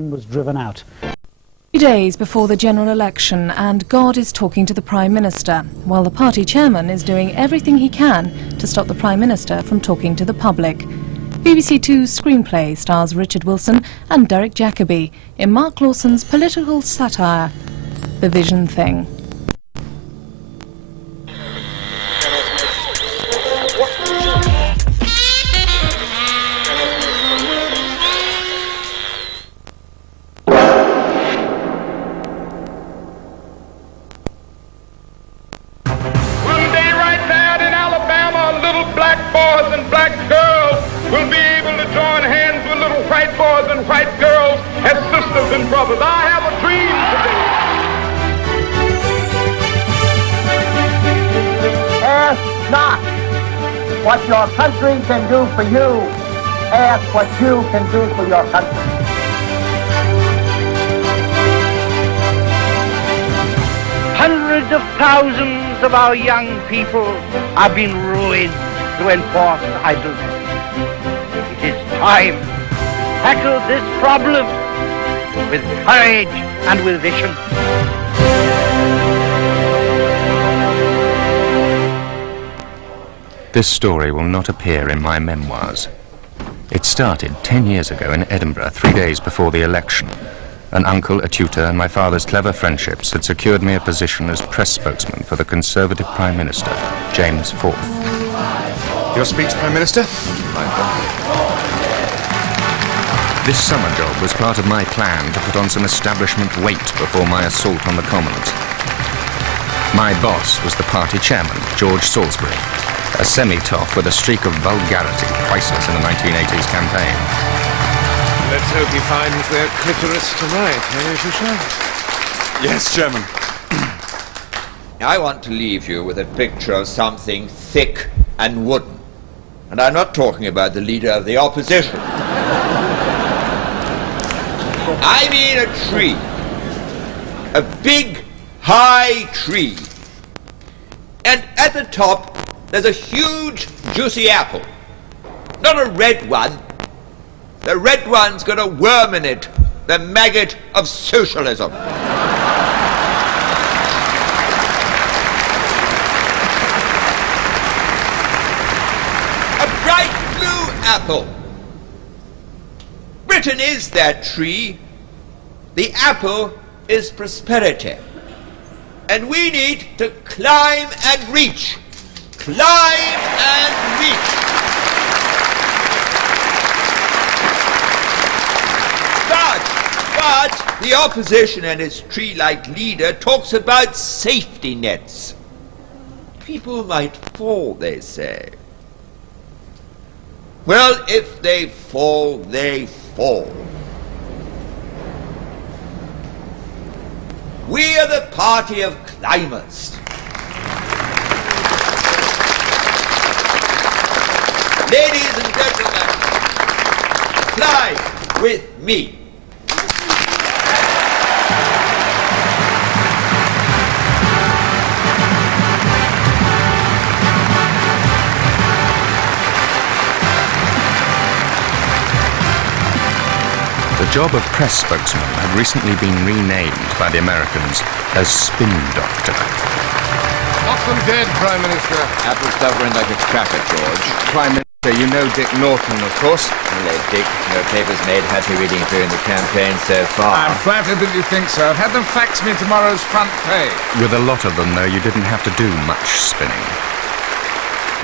was driven out. 3 days before the general election, and God is talking to the Prime Minister, while the party chairman is doing everything he can to stop the Prime Minister from talking to the public. BBC Two's Screenplay stars Richard Wilson and Derek Jacobi in Mark Lawson's political satire, The Vision Thing. Will be able to join hands with little white boys and white girls as sisters and brothers. I have a dream today. Ask not what your country can do for you. Ask what you can do for your country. Hundreds of thousands of our young people are being ruined through enforced idleness. It is time to tackle this problem with courage and with vision. This story will not appear in my memoirs. It started 10 years ago in Edinburgh, 3 days before the election. An uncle, a tutor, and my father's clever friendships had secured me a position as press spokesman for the Conservative Prime Minister, James IV. Your speech, Prime Minister? This summer job was part of my plan to put on some establishment weight before my assault on the Commons. My boss was the party chairman, George Salisbury, a semi-toff with a streak of vulgarity priceless in the 1980s campaign. Let's hope he finds their clitoris tonight, eh, Shusha? Yes, Chairman. I want to leave you with a picture of something thick and wooden. And I'm not talking about the leader of the opposition. I mean a tree. A big, high tree. And at the top, there's a huge, juicy apple. Not a red one. The red one's got a worm in it. The maggot of socialism. A bright blue apple. Britain is that tree. The apple is prosperity. And we need to climb and reach. Climb and reach. But the opposition and its tree-like leader talks about safety nets. People might fall, they say. Well, if they fall, they fall. We are the party of climbers. Ladies and gentlemen, climb with me. The job of press spokesman had recently been renamed by the Americans as Spin Doctor. Knock them dead, Prime Minister. Apple stubborn like a cracker, George. Prime Minister, you know Dick Norton, of course. Hello, Dick. No papers made happy reading during the campaign so far. I'm flattered that you think so. I've had them fax me tomorrow's front page. With a lot of them, though, you didn't have to do much spinning.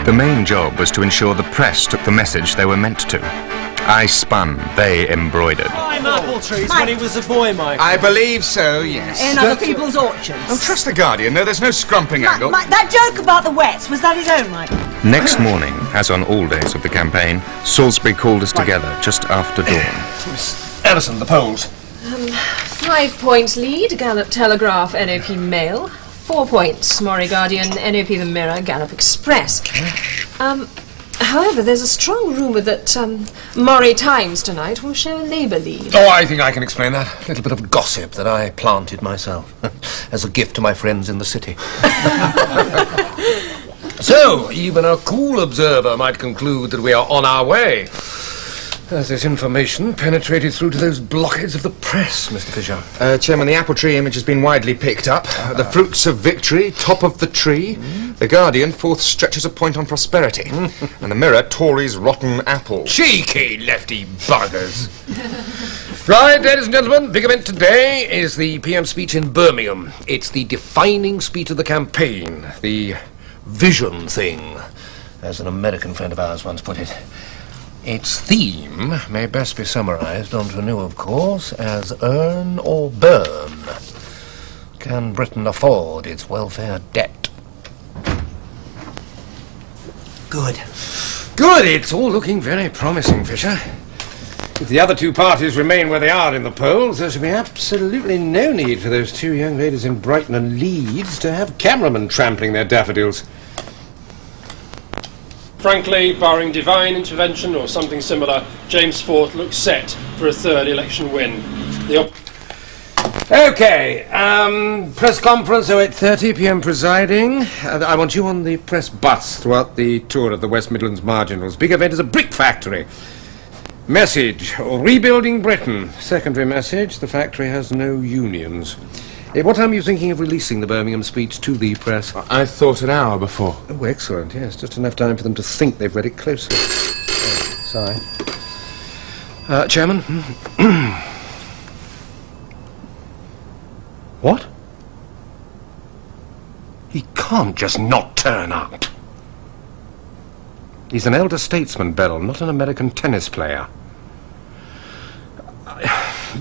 The main job was to ensure the press took the message they were meant to. I spun, they embroidered. Climb apple trees when he was a boy, Mike. I believe so, yes. In other people's orchards. Oh, trust the Guardian. No, there's no scrumping angle. Mike, that joke about the wets, was that his own, Mike? Next morning, as on all days of the campaign, Salisbury called us together just after dawn. Miss Ellison, the polls. 5-point lead, Gallup Telegraph, NOP Mail. 4 points, Maury Guardian, NOP The Mirror, Gallup Express. However, there's a strong rumour that Maury Times tonight will show a Labour lead. Oh, I think I can explain that. A little bit of gossip that I planted myself as a gift to my friends in the city. So, even a cool observer might conclude that we are on our way. Has this information penetrated through to those blockheads of the press, Mr. Fisher? Chairman, the apple tree image has been widely picked up. The fruits of victory, top of the tree. The Guardian, fourth stretches a point on prosperity. And the Mirror, Tories' rotten apple. Cheeky lefty buggers. Right, ladies and gentlemen, big event today is the PM speech in Birmingham. It's the defining speech of the campaign. The vision thing, as an American friend of ours once put it. Its theme may best be summarised onto new, of course, as earn or burn. Can Britain afford its welfare debt? Good. Good, it's all looking very promising, Fisher. If the other two parties remain where they are in the polls, there should be absolutely no need for those two young ladies in Brighton and Leeds to have cameramen trampling their daffodils. Frankly, barring divine intervention or something similar, James Fort looks set for a third election win. OK, press conference 08:30 p.m. presiding. I want you on the press bus throughout the tour of the West Midlands Marginals. Big event is a brick factory. Message, rebuilding Britain. Secondary message, the factory has no unions. What time are you thinking of releasing the Birmingham speech to the press? I thought an hour before. Oh, excellent, yes. Just enough time for them to think they've read it closely. Sorry. Chairman? What? He can't just not turn up. He's an elder statesman, Beryl, not an American tennis player.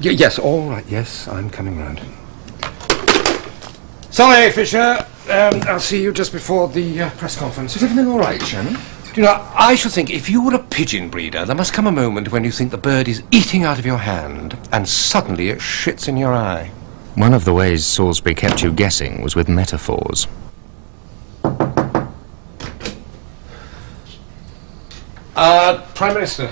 Yes, all right, yes, I'm coming round. Sorry, Fisher. I'll see you just before the press conference. Is everything all right, Shannon? Do you know, I should think if you were a pigeon breeder, there must come a moment when you think the bird is eating out of your hand, and suddenly it shits in your eye. One of the ways Salisbury kept you guessing was with metaphors. Prime Minister.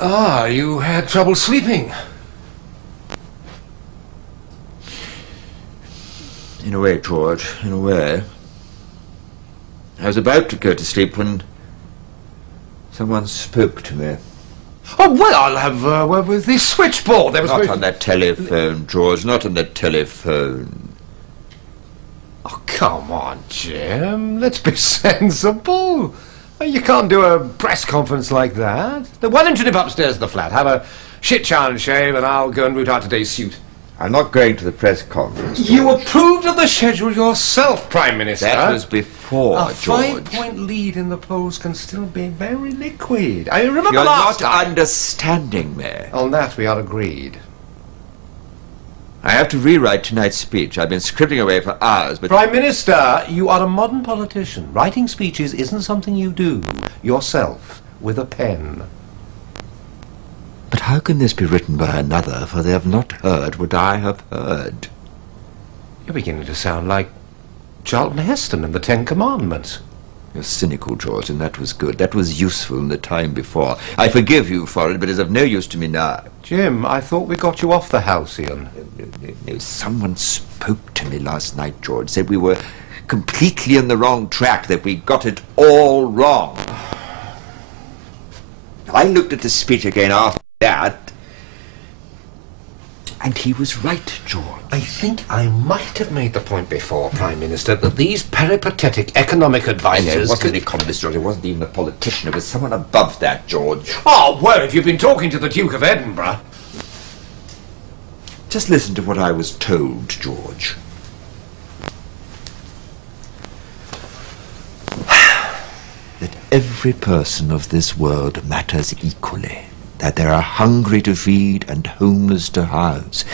Ah, you had trouble sleeping. In a way, George, in a way. I was about to go to sleep when someone spoke to me. Oh, well, I'll have a word with the switchboard. Not on that telephone, George, not on the telephone. Oh, come on, Jim. Let's be sensible. You can't do a press conference like that. Why don't you nip upstairs to the flat, have a shit shower and shave, and I'll go and root out today's suit. I'm not going to the press conference, George. You approved of the schedule yourself, Prime Minister. That was before, George. A 5-point lead in the polls can still be very liquid. I remember You're last time. not understanding me. On that we are agreed. I have to rewrite tonight's speech. I've been scribbling away for hours, but... Prime Minister, you are a modern politician. Writing speeches isn't something you do yourself with a pen. But how can this be written by another, for they have not heard what I have heard? You're beginning to sound like Charlton Heston in the Ten Commandments. You're cynical, George, and that was good. That was useful in the time before. I forgive you for it, but it's of no use to me now. Jim, I thought we got you off the halcyon. No, someone spoke to me last night, George, said we were completely on the wrong track, that we got it all wrong. I looked at the speech again after that, and he was right, George. I think I might have made the point before, Prime Minister, that these peripatetic economic advisers... It wasn't an economist, George. It wasn't even a politician. It was someone above that, George. Oh, well, if you've been talking to the Duke of Edinburgh... Just listen to what I was told, George. That every person of this world matters equally. That there are hungry to feed and homeless to house.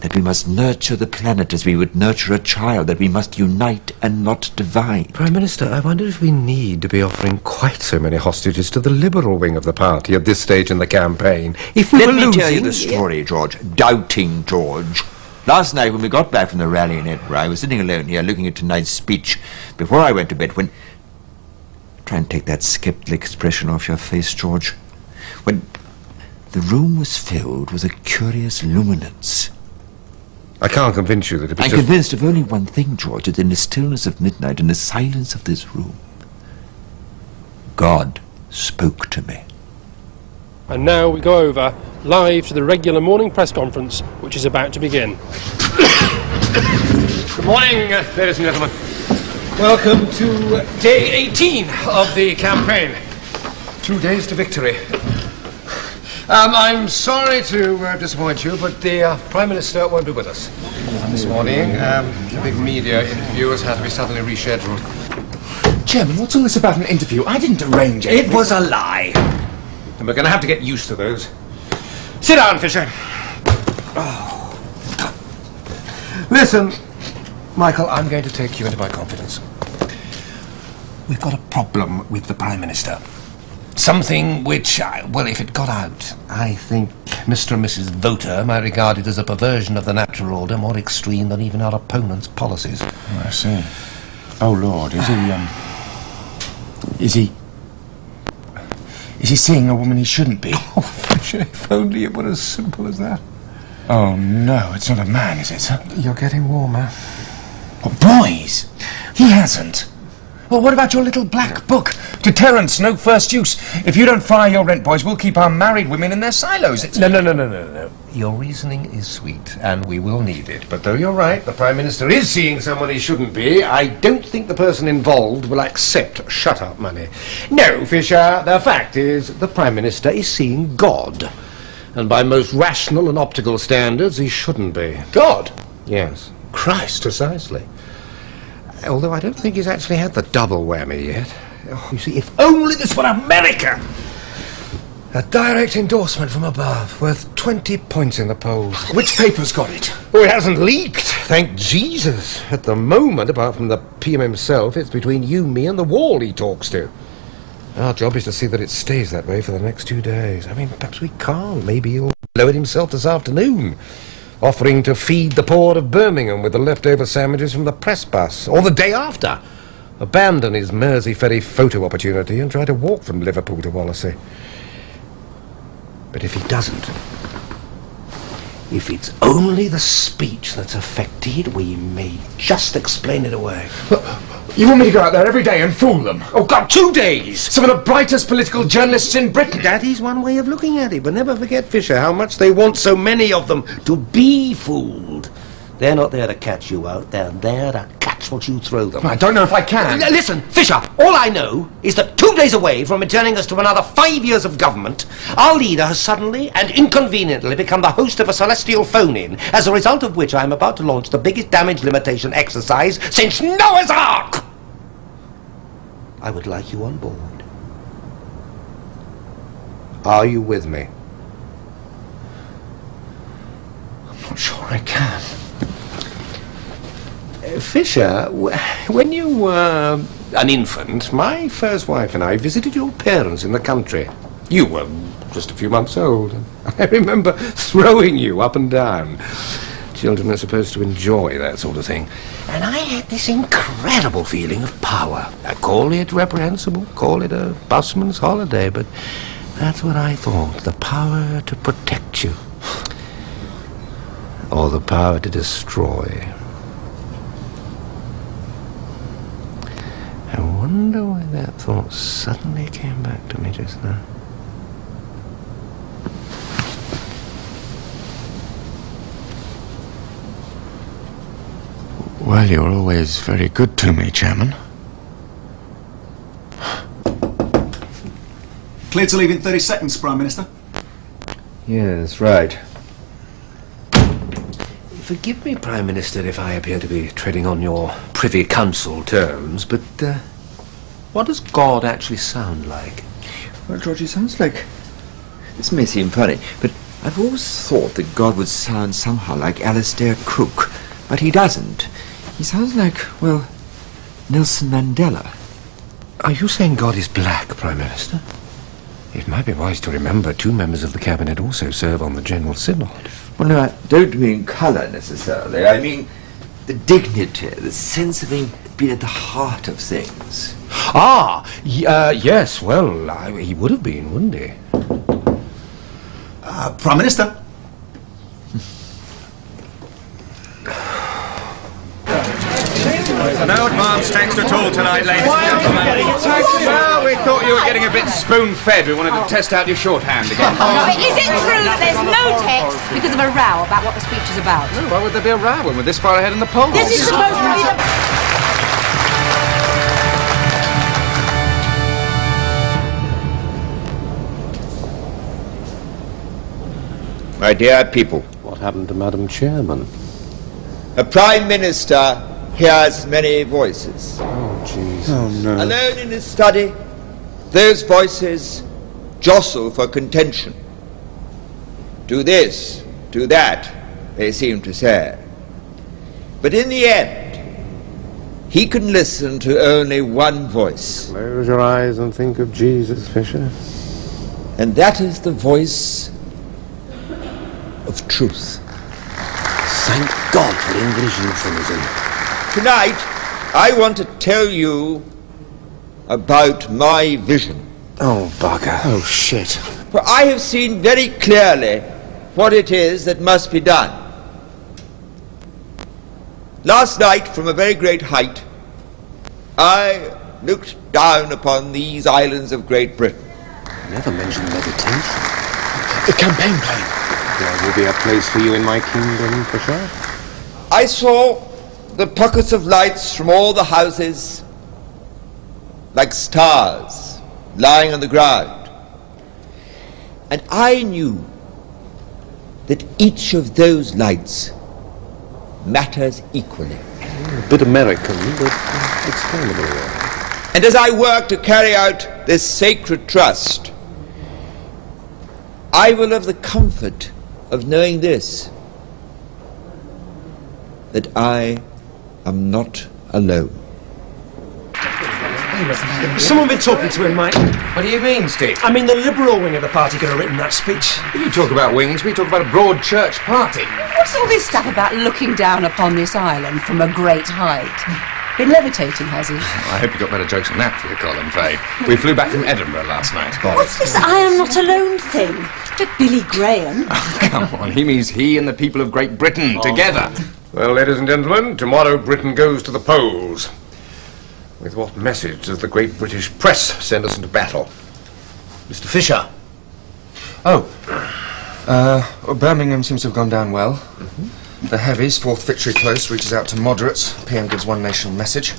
That we must nurture the planet as we would nurture a child. That we must unite and not divide. Prime Minister, I wonder if we need to be offering quite so many hostages to the Liberal wing of the party at this stage in the campaign. If we Let were me losing... tell you the story, George. Doubting George. Last night when we got back from the rally in Edinburgh, I was sitting alone here looking at tonight's speech before I went to bed when... Try and take that skeptical expression off your face, George. When the room was filled with a curious luminance. I can't convince you that it was I'm just... convinced of only one thing, George, that in the stillness of midnight, in the silence of this room, God spoke to me. And now we go over live to the regular morning press conference, which is about to begin. Good morning, ladies and gentlemen. Welcome to day 18 of the campaign. 2 days to victory. I'm sorry to disappoint you, but the Prime Minister won't be with us this morning. The big media interview has had to be suddenly rescheduled. Chairman, what's all this about an interview? I didn't arrange it. It was a lie. And we're going to have to get used to those. Sit down, Fisher. Oh. Listen, Michael, I'm going to take you into my confidence. We've got a problem with the Prime Minister. Something which, well, if it got out, I think Mr. and Mrs. Voter might regard it as a perversion of the natural order more extreme than even our opponent's policies. Oh, I see. Oh, Lord, is he seeing a woman he shouldn't be? Oh, Fisher, if only it were as simple as that. Oh, no, it's not a man, is it? You're getting warmer. Oh, boys! He hasn't. Well, what about your little black book? Deterrence, no first use. If you don't fire your rent boys, we'll keep our married women in their silos. It's... No. Your reasoning is sweet, and we will need it. But though you're right, the Prime Minister is seeing someone he shouldn't be, I don't think the person involved will accept shut-up money. No, Fisher, the fact is the Prime Minister is seeing God. And by most rational and optical standards, he shouldn't be. God? Yes. Christ. Precisely. Although I don't think he's actually had the double whammy yet. Oh, you see, if only this were America! A direct endorsement from above, worth 20 points in the polls. Which paper's got it? Oh, it hasn't leaked, thank Jesus. At the moment, apart from the PM himself, it's between you, me, and the wall he talks to. Our job is to see that it stays that way for the next 2 days. I mean, perhaps we can't. Maybe he'll blow it himself this afternoon, offering to feed the poor of Birmingham with the leftover sandwiches from the press bus. Or the day after, abandon his Mersey Ferry photo opportunity and try to walk from Liverpool to Wallasey. But if he doesn't, if it's only the speech that's affected, we may just explain it away. You want me to go out there every day and fool them? Oh, God, 2 days! Some of the brightest political journalists in Britain. That is one way of looking at it, but never forget, Fisher, how much they want so many of them to be fooled. They're not there to catch you out, they're there to catch what you throw them. I don't know if I can. Listen, Fisher, all I know is that 2 days away from returning us to another 5 years of government, our leader has suddenly and inconveniently become the host of a celestial phone-in, as a result of which I am about to launch the biggest damage limitation exercise since Noah's Ark! I would like you on board. Are you with me? I'm not sure I can. Fisher, when you were an infant, my first wife and I visited your parents in the country. You were just a few months old. I remember throwing you up and down. Children are supposed to enjoy that sort of thing. And I had this incredible feeling of power. Call it reprehensible, call it a busman's holiday, but that's what I thought. The power to protect you. Or the power to destroy. I wonder why that thought suddenly came back to me just now. Well, you're always very good to me, Chairman. Clear to leave in 30 seconds, Prime Minister. Yes, right. Forgive me, Prime Minister, if I appear to be treading on your Privy Council terms, but what does God actually sound like? Well, George, it sounds like... This may seem funny, but I've always thought that God would sound somehow like Alistair Crooke, but he doesn't. He sounds like, well, Nelson Mandela. Are you saying God is black, Prime Minister? It might be wise to remember 2 members of the Cabinet also serve on the General Synod. Well, no, I don't mean colour necessarily. I mean the dignity, the sense of being at the heart of things. Ah, yes, well, he would have been, wouldn't he? Prime Minister. So now advance chance text at all tonight, ladies and gentlemen. Well, we thought you were getting a bit spoon-fed. We wanted to test out your shorthand again. But is it true that there's no text because of a row about what the speech is about? No, why would there be a row when we're this far ahead in the polls? This is supposed to be the... My dear people. What happened to Madam Chairman? A Prime Minister hears many voices. Oh, jeez. Oh, no. Alone in his study, those voices jostle for contention. Do this, do that, they seem to say. But in the end, he can listen to only one voice. Close your eyes and think of Jesus, Fisher. And that is the voice of truth. Thank God for English euphemism. Tonight, I want to tell you about my vision. Oh, bugger. Oh, shit. For I have seen very clearly what it is that must be done. Last night, from a very great height, I looked down upon these islands of Great Britain. Never mentioned meditation. The campaign plane. There will be a place for you in my kingdom, for sure. I saw the pockets of lights from all the houses like stars lying on the ground. And I knew that each of those lights matters equally. A bit American, but explainable. And as I work to carry out this sacred trust, I will have the comfort of knowing this, that I am not alone. Someone been talking to him, mate. What do you mean, Steve? I mean, the Liberal wing of the party could have written that speech. You talk about wings, we talk about a broad church party. What's all this stuff about looking down upon this island from a great height? Been levitating, has he? I hope you got better jokes than that for your column, Faye. We flew back from Edinburgh last night. What's this I am not alone thing? To Billy Graham. Oh, come on, he means he and the people of Great Britain together. Well, ladies and gentlemen, tomorrow Britain goes to the polls. With what message does the great British press send us into battle? Mr. Fisher. Oh. Birmingham seems to have gone down well. The heavies, fourth victory close, reaches out to moderates. PM gives one national message.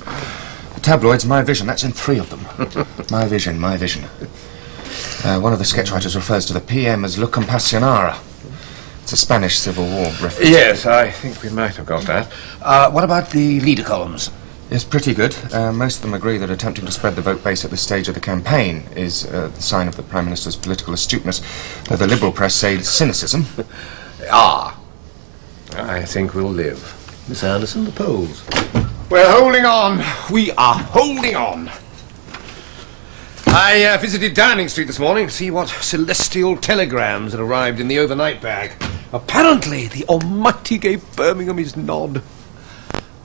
The tabloids, my vision, that's in 3 of them. My vision, my vision. One of the sketch writers refers to the PM as Lucum Passionara. It's a Spanish Civil War reference. Yes, I think we might have got that. What about the leader columns? Yes, pretty good. Most of them agree that attempting to spread the vote base at this stage of the campaign is the sign of the Prime Minister's political astuteness, though the Liberal press say it's cynicism. I think we'll live. Miss Anderson, the polls. We're holding on. We are holding on. I visited Downing Street this morning to see what celestial telegrams had arrived in the overnight bag. Apparently, the Almighty gave Birmingham his nod.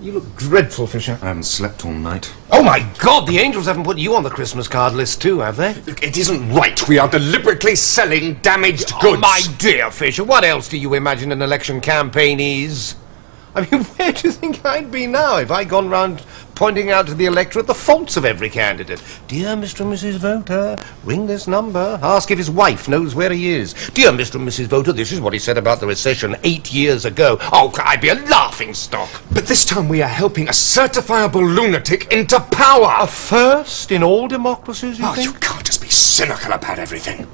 You look dreadful, Fisher. I haven't slept all night. Oh, my God! The angels haven't put you on the Christmas card list, too, have they? Look, it isn't right. We are deliberately selling damaged goods. Oh, my dear Fisher, what else do you imagine an election campaign is? I mean, where do you think I'd be now if I'd gone round pointing out to the electorate the faults of every candidate? Dear Mr. and Mrs. Voter, ring this number. Ask if his wife knows where he is. Dear Mr. and Mrs. Voter, this is what he said about the recession 8 years ago. Oh, I'd be a laughing stock. But this time we are helping a certifiable lunatic into power. A first in all democracies, you think? You can't just be cynical about everything.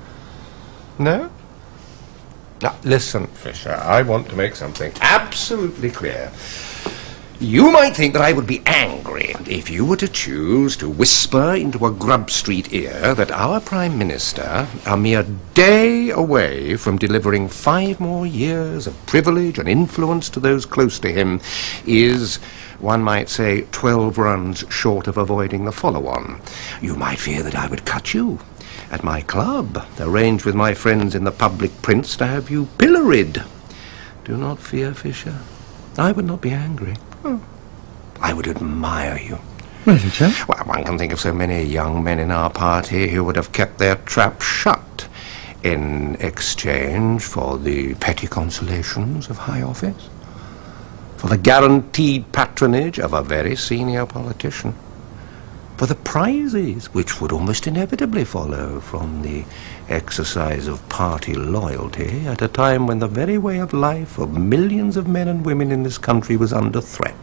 No? Now, listen, Fisher, I want to make something absolutely clear. You might think that I would be angry if you were to choose to whisper into a Grub Street ear that our Prime Minister, a mere day away from delivering 5 more years of privilege and influence to those close to him, is, one might say, 12 runs short of avoiding the follow-on. You might fear that I would cut you at my club, arrange with my friends in the public prints to have you pilloried. Do not fear, Fisher. I would not be angry. I would admire you. Really, Joe? Well, one can think of so many young men in our party who would have kept their trap shut in exchange for the petty consolations of high office. for the guaranteed patronage of a very senior politician, for the prizes which would almost inevitably follow from the exercise of party loyalty at a time when the very way of life of millions of men and women in this country was under threat.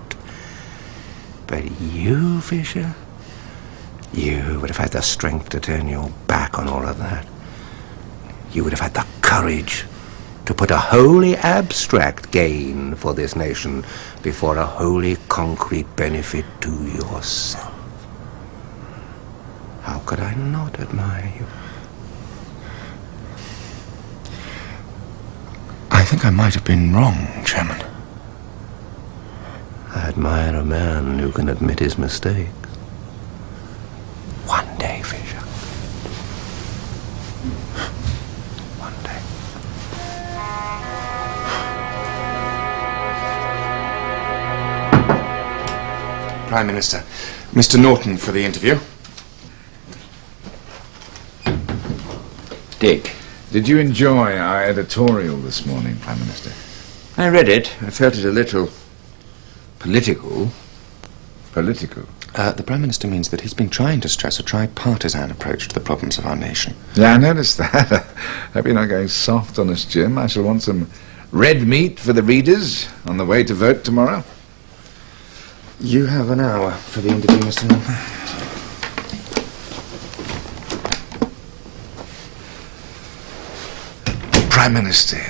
But you, Fisher, you would have had the strength to turn your back on all of that. You would have had the courage to put a wholly abstract gain for this nation before a wholly concrete benefit to yourself. How could I not admire you? I think I might have been wrong, Chairman. I admire a man who can admit his mistakes. One day, Fisher. One day. Prime Minister, Mr. Norton for the interview. Dick. Did you enjoy our editorial this morning, Prime Minister? I read it. I felt it a little political. Political? The Prime Minister means that he's been trying to stress a tripartisan approach to the problems of our nation. Yeah, I noticed that. Hope you're not going soft on us, Jim. I shall want some red meat for the readers on the way to vote tomorrow. You have an hour for the interview, Mr. Norton. Prime Minister,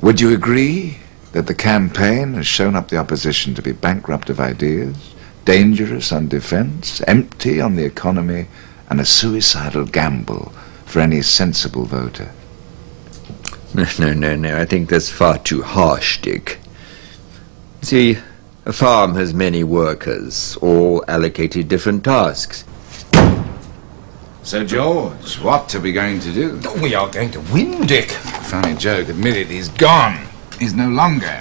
would you agree that the campaign has shown up the opposition to be bankrupt of ideas, dangerous on defence, empty on the economy, and a suicidal gamble for any sensible voter? No. I think that's far too harsh, Dick. See, a farm has many workers, all allocated different tasks. So, George, what are we going to do? We are going to win, Dick. Funny joke. Admit it, he's gone. He's no longer,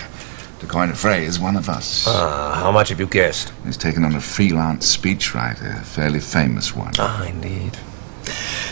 to coin a phrase, one of us. How much have you guessed? He's taken on a freelance speechwriter, a fairly famous one. Indeed.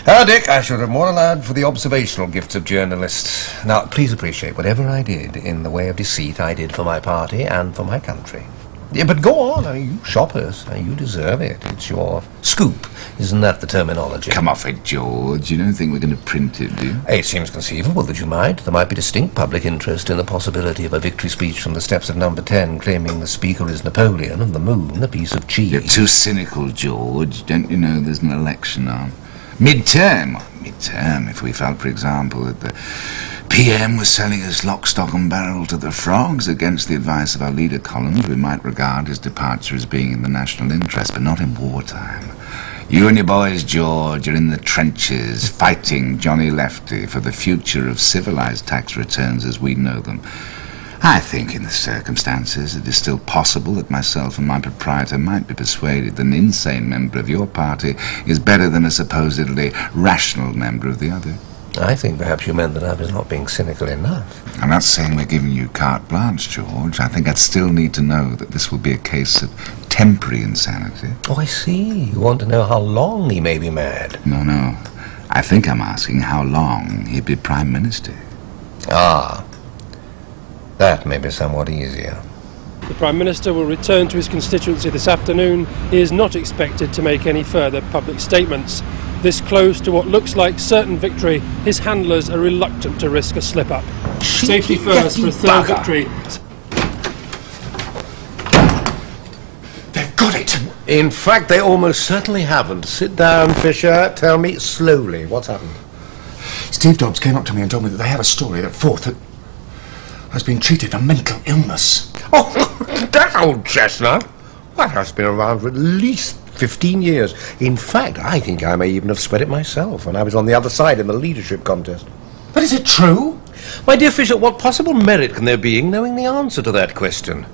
Dick, I should have more allowed for the observational gifts of journalists. Now, please appreciate whatever I did in the way of deceit I did for my party and for my country. Yeah, but go on, you shoppers, you deserve it. It's your scoop, isn't that the terminology? Come off it, George. You don't think we're going to print it, do you? It seems conceivable that you might. There might be distinct public interest in the possibility of a victory speech from the steps of Number 10 claiming the speaker is Napoleon and the moon a piece of cheese. You're too cynical, George. Don't you know there's an election on? Midterm, if we felt, for example, that the PM was selling us lock, stock and barrel to the frogs against the advice of our leader Collins, we might regard his departure as being in the national interest, but not in wartime. You and your boys, George, are in the trenches, fighting Johnny Lefty for the future of civilized tax returns as we know them. I think in the circumstances it is still possible that myself and my proprietor might be persuaded that an insane member of your party is better than a supposedly rational member of the other. I think perhaps you meant that I was not being cynical enough. I'm not saying we're giving you carte blanche, George. I think I'd still need to know that this will be a case of temporary insanity. Oh, I see. You want to know how long he may be mad. No. I think I'm asking how long he'd be Prime Minister. That may be somewhat easier. The Prime Minister will return to his constituency this afternoon. He is not expected to make any further public statements. This close to what looks like certain victory, his handlers are reluctant to risk a slip-up. Safety first for a third victory. They've got it! In fact, they almost certainly haven't. Sit down, Fisher. Tell me slowly what's happened. Steve Dobbs came up to me and told me that they have a story that Forth has been treated for mental illness. Oh, that old chestnut! That has been around for at least 15 years. In fact, I think I may even have spread it myself when I was on the other side in the leadership contest. But is it true? My dear Fisher, what possible merit can there be in knowing the answer to that question?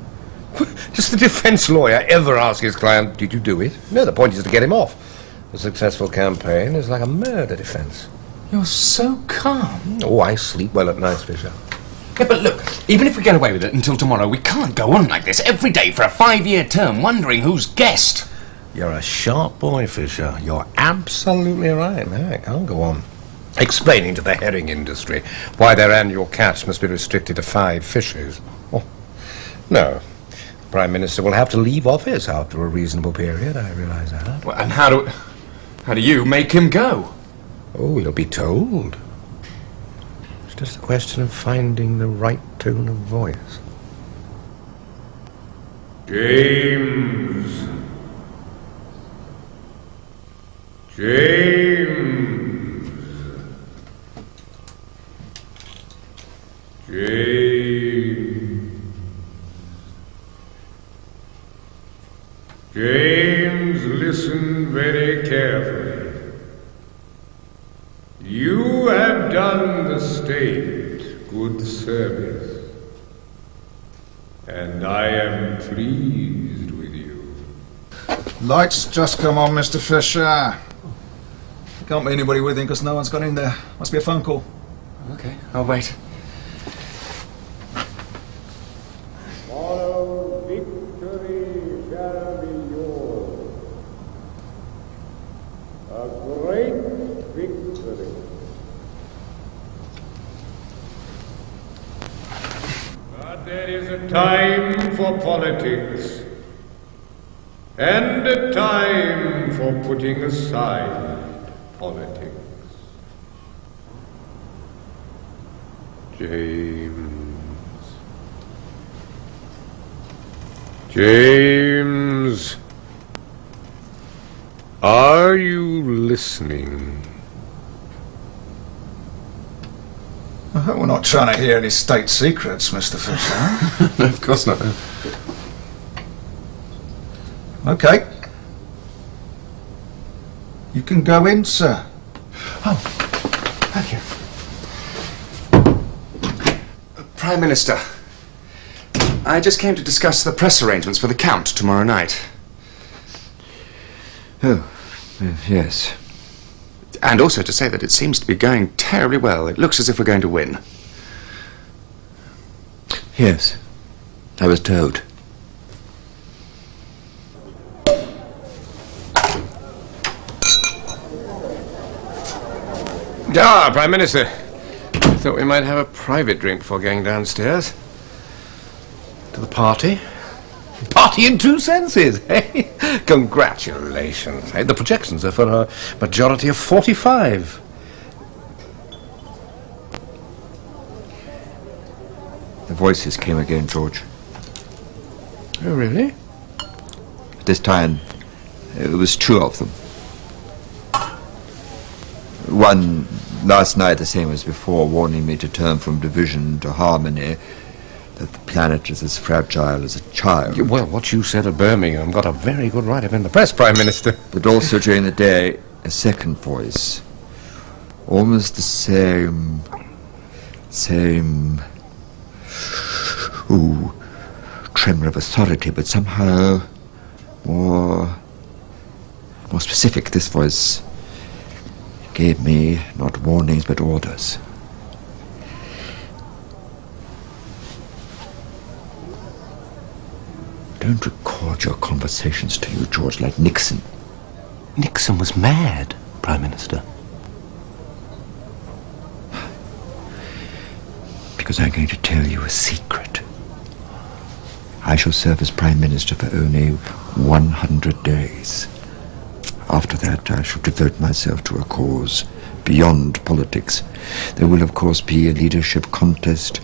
Does the defense lawyer ever ask his client, did you do it? No, the point is to get him off. A successful campaign is like a murder defense. You're so calm. Oh, I sleep well at night, Fisher. Yeah, but look, even if we get away with it until tomorrow, we can't go on like this every day for a 5-year term, wondering who's guessed. You're a sharp boy, Fisher. You're absolutely right. No, it can't go on. Explaining to the herring industry why their annual catch must be restricted to 5 fishes. Oh, no. Prime Minister will have to leave office after a reasonable period, I realise that. Well, and how do you make him go? Oh, he'll be told. It's just a question of finding the right tone of voice. James. James. James. James, listen very carefully. You have done the state good service, and I am pleased with you. Lights just come on, Mr. Fisher. Can't be anybody with him because no one's got in there. Must be a phone call. Okay, I'll wait. Tomorrow, victory shall be yours. A great victory. But there is a time for politics, and a time for putting aside politics. James, are you listening? I hope we're not trying to hear any state secrets, Mr. Fisher. No, of course not. Okay. You can go in, sir. Oh, thank you. Prime Minister, I just came to discuss the press arrangements for the Count tomorrow night. Oh, yes. And also to say that it seems to be going terribly well. It looks as if we're going to win. Yes, I was told. Ah, Prime Minister. I thought we might have a private drink before going downstairs. To the party. Party in two senses, eh? Congratulations. Eh? The projections are for a majority of 45. The voices came again, George. Oh, really? This time, it was two of them. One last night, the same as before, warning me to turn from division to harmony, that the planet is as fragile as a child. Well, what you said at Birmingham got a very good write-up in the press, Prime Minister. But also during the day, a second voice. Almost the same... tremor of authority, but somehow more specific. This voice gave me not warnings but orders. Don't record your conversations to you, George, like Nixon. Nixon was mad, Prime Minister. Because I'm going to tell you a secret. I shall serve as Prime Minister for only 100 days. After that, I shall devote myself to a cause beyond politics. There will, of course, be a leadership contest,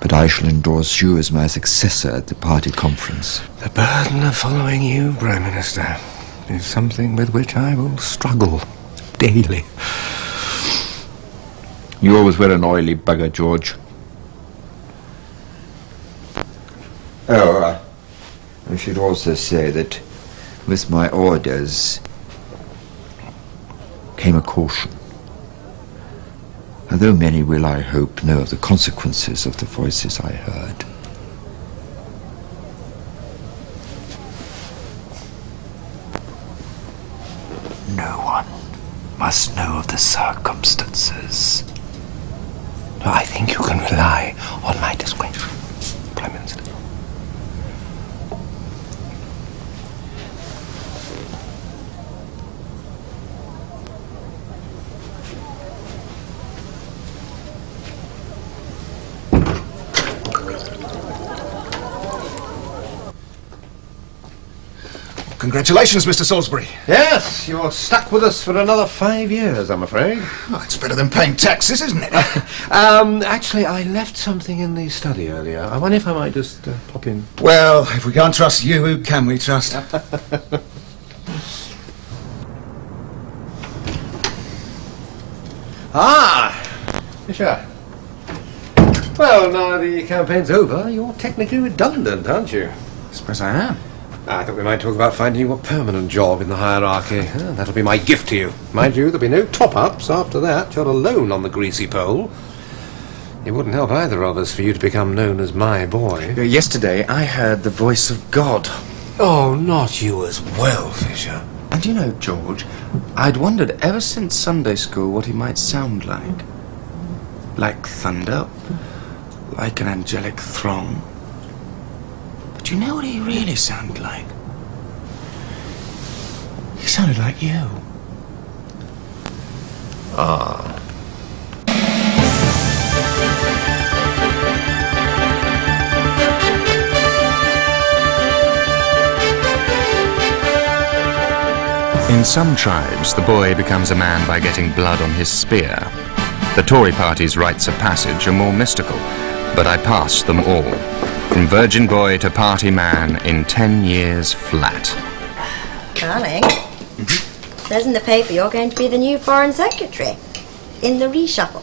but I shall endorse you as my successor at the party conference. The burden of following you, Prime Minister, is something with which I will struggle daily. You always were an oily bugger, George. Oh, I should also say that with my orders came a caution. Although many will, I hope, know of the consequences of the voices I heard. No one must know of the circumstances. I think you can rely on my discretion, Prime Minister. Congratulations, Mr. Salisbury. Yes, you're stuck with us for another 5 years, I'm afraid. Oh, it's better than paying taxes, isn't it? Actually, I left something in the study earlier. I wonder if I might just pop in. Well, if we can't trust you, who can we trust? Ah, Fisher. Well, now the campaign's over, you're technically redundant, aren't you? I suppose I am. I thought we might talk about finding you a permanent job in the hierarchy. That'll be my gift to you. Mind you, there'll be no top-ups after that. You're alone on the greasy pole. It wouldn't help either of us for you to become known as my boy. Yesterday, I heard the voice of God. Oh, not you as well, Fisher. And you know, George, I'd wondered ever since Sunday school what he might sound like. Like thunder, like an angelic throng. But you know what he really sounded like? He sounded like you. Ah. In some tribes, the boy becomes a man by getting blood on his spear. The Tory party's rites of passage are more mystical, but I passed them all. From virgin boy to party man in 10 years flat. Darling, says in the paper you're going to be the new Foreign Secretary in the reshuffle.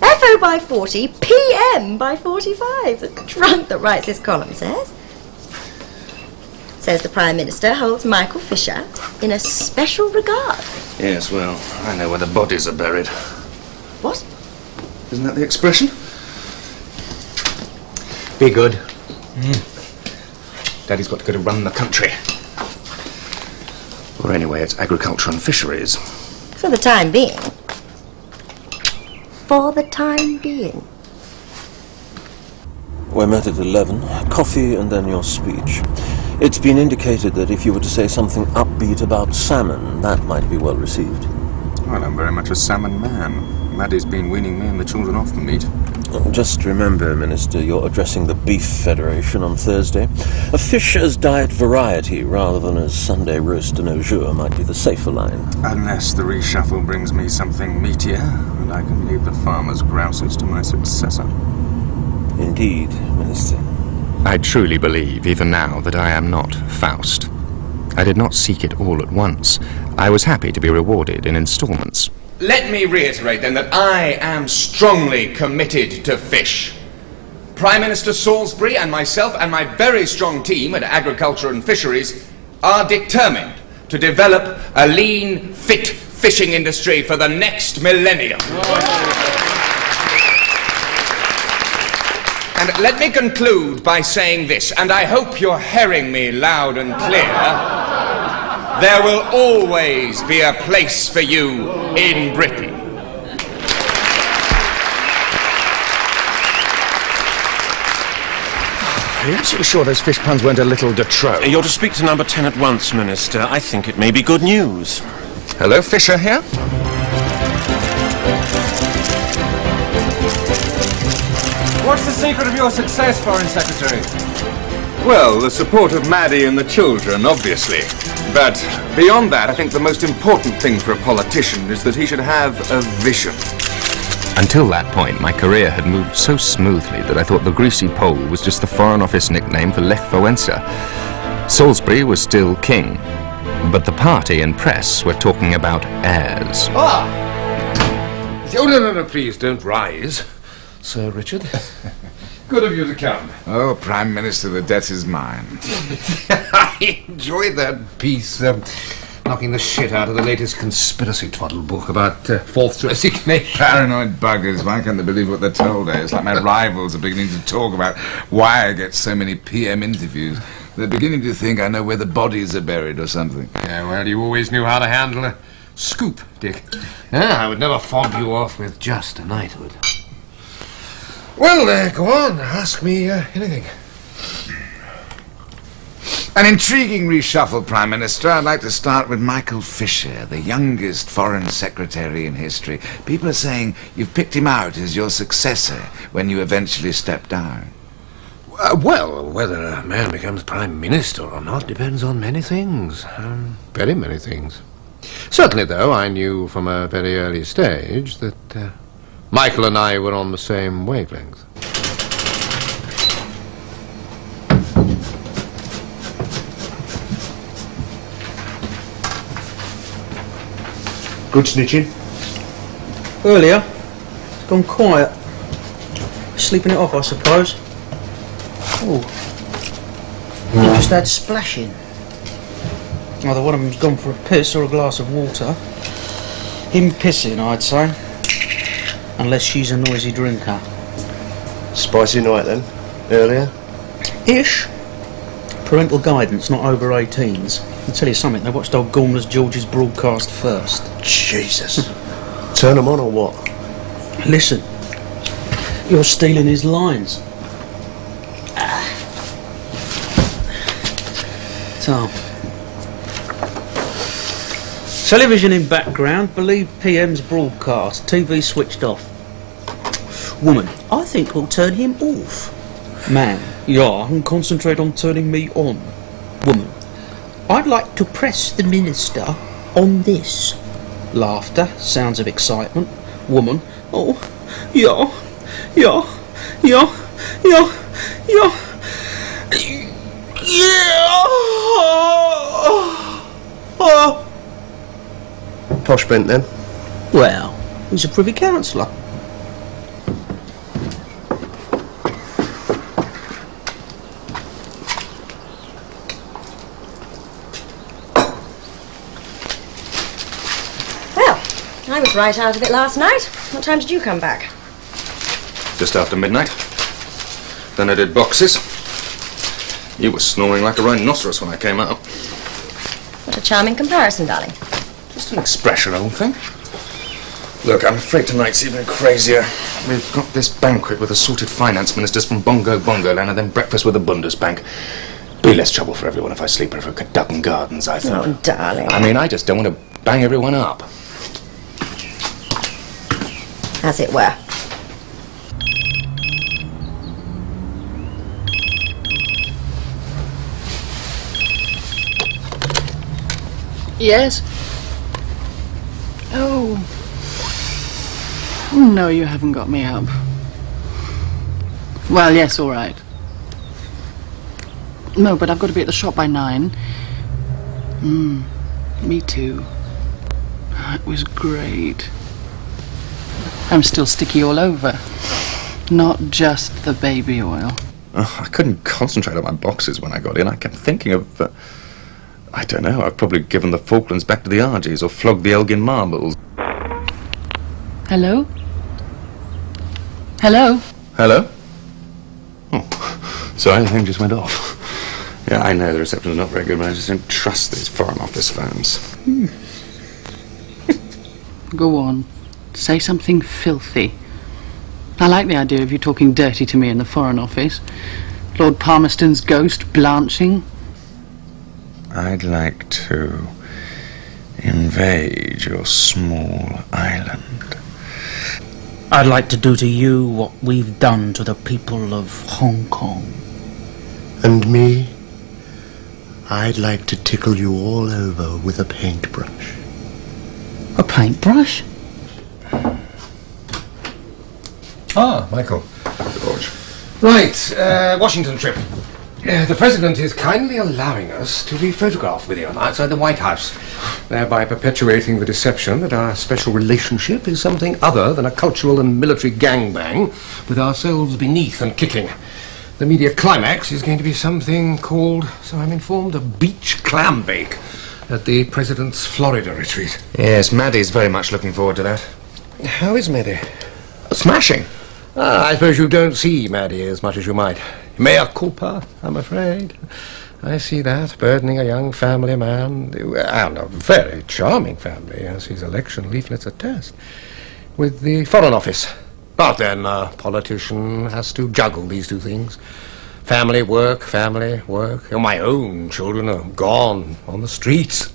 FO by 40, PM by 45. The drunk that writes this column says. Says the Prime Minister holds Michael Fisher in a special regard. Yes, well, I know where the bodies are buried. What? Isn't that the expression? Be good. Daddy's got to go to run the country. Or anyway, it's agriculture and fisheries. For the time being. For the time being. We're met at 11. Coffee and then your speech. It's been indicated that if you were to say something upbeat about salmon, that might be well received. Well, I'm very much a salmon man. Maddie's been weaning me and the children off the meat. Just remember, Minister, you're addressing the Beef Federation on Thursday. A fish as diet variety rather than as Sunday roast and au jour might be the safer line. Unless the reshuffle brings me something meatier, and I can leave the farmer's grouses to my successor. Indeed, Minister. I truly believe, even now, that I am not Faust. I did not seek it all at once. I was happy to be rewarded in installments. Let me reiterate, then, that I am strongly committed to fish. Prime Minister Salisbury and myself and my very strong team at Agriculture and Fisheries are determined to develop a lean, fit fishing industry for the next millennium. And let me conclude by saying this, and I hope you're hearing me loud and clear. There will always be a place for you in Britain. Are you absolutely sure those fish puns weren't a little de trop? You're to speak to number 10 at once, Minister. I think it may be good news. Hello, Fisher here? What's the secret of your success, Foreign Secretary? Well, the support of Maddie and the children, obviously. But beyond that, I think the most important thing for a politician is that he should have a vision. Until that point, my career had moved so smoothly that I thought the greasy pole was just the Foreign Office nickname for Lech Wałęsa. Salisbury was still king, but the party and press were talking about heirs. Ah! Oh, no, please don't rise, Sir Richard. Good of you to come. Oh, Prime Minister, the debt is mine. I enjoyed that piece, knocking the shit out of the latest conspiracy twaddle book about forced resignation. Paranoid buggers, why can't they believe what they're told? It's like my rivals are beginning to talk about why I get so many PM interviews. They're beginning to think I know where the bodies are buried or something. Yeah, well, you always knew how to handle a scoop, Dick. I would never fob you off with just a knighthood. Well, go on, ask me anything. An intriguing reshuffle, Prime Minister. I'd like to start with Michael Fisher, the youngest Foreign Secretary in history. People are saying you've picked him out as your successor when you eventually step down. Well, whether a man becomes Prime Minister or not depends on many things. Very many things. Certainly, though, I knew from a very early stage that Michael and I were on the same wavelength. Good snitching? Earlier, it's gone quiet. Sleeping it off, I suppose. Oh, you just had splashing. Either one of them's gone for a piss or a glass of water. Him pissing, I'd say. Unless she's a noisy drinker. Spicy night then? Earlier? Ish. Parental guidance, not over 18s. I'll tell you something, they watched old Gormless George's broadcast first. Jesus. Turn them on or what? Listen, you're stealing his lines. So, television in background, believe PM's broadcast, TV switched off. Woman, I think we'll turn him off. Man, yeah, and concentrate on turning me on. Woman, I'd like to press the minister on this. Laughter, sounds of excitement. Woman, oh, yeah. Yeah. Posh bent then? Well, he's a Privy Councillor. Well, I was right out of it last night. What time did you come back? Just after midnight. Then I did boxes. You were snoring like a rhinoceros when I came out. What a charming comparison, darling. Just an expression, old thing. Look, I'm afraid tonight's even crazier. We've got this banquet with assorted finance ministers from Bongo Land and then breakfast with the Bundesbank. Be less trouble for everyone if I sleep over Cadogan Gardens, I think. Oh, darling. I mean, I just don't want to bang everyone up. As it were. Yes? Oh. No, you haven't got me up. Well, yes, all right. No, but I've got to be at the shop by 9. Me too. It was great. I'm still sticky all over. Not just the baby oil. Oh, I couldn't concentrate on my boxes when I got in. I kept thinking of... I don't know, I've probably given the Falklands back to the Argies or flogged the Elgin Marbles. Hello? Hello? Hello? Oh, sorry, the thing just went off. Yeah, I know the reception's not very good, but I just don't trust these Foreign Office phones. Go on. Say something filthy. I like the idea of you talking dirty to me in the Foreign Office. Lord Palmerston's ghost blanching. I'd like to invade your small island. I'd like to do to you what we've done to the people of Hong Kong. And me? I'd like to tickle you all over with a paintbrush. A paintbrush? Ah, Michael. George. Right, Washington trip. The President is kindly allowing us to be photographed with him outside the White House, thereby perpetuating the deception that our special relationship is something other than a cultural and military gangbang with ourselves beneath and kicking. The media climax is going to be something called, so I'm informed, a beach clam bake at the President's Florida retreat. Yes, Maddie's very much looking forward to that. How is Maddie? Smashing. I suppose you don't see Maddie as much as you might. Mea culpa, I'm afraid. I see that, burdening a young family man, and a very charming family, as his election leaflets attest, with the Foreign Office. But then a politician has to juggle these two things. Family, work. My own children are gone on the streets.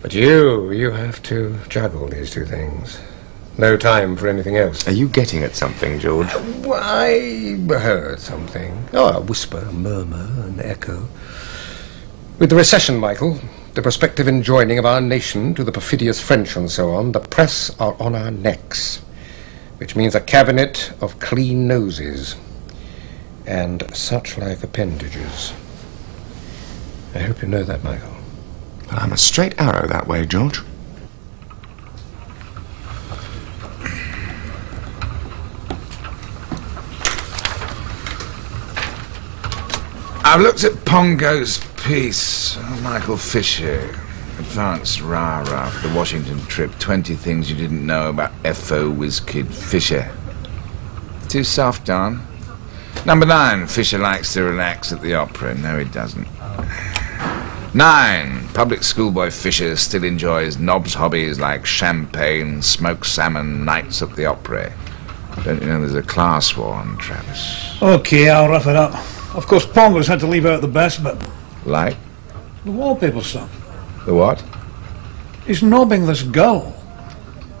But you have to juggle these two things. No time for anything else. Are you getting at something, George? I heard something. Oh, a whisper, a murmur, an echo. With the recession, Michael, the prospective enjoining of our nation to the perfidious French and so on, the press are on our necks, which means a cabinet of clean noses and such like appendages. I hope you know that, Michael. Well, I'm a straight arrow that way, George. I've looked at Pongo's piece, Michael Fisher, Advanced Rah-Rah for the Washington trip, 20 things you didn't know about F.O. Whiz-Kid Fisher. Too soft, Don. Number 9, Fisher likes to relax at the opera. No, he doesn't. 9, public schoolboy Fisher still enjoys Nob's hobbies like champagne, smoked salmon, nights at the opera. Don't you know there's a class war on Travis? Okay, I'll rough it up. Of course, Pongo's had to leave out the best bit. Like? The wallpaper stuff. The what? He's nobbing this girl.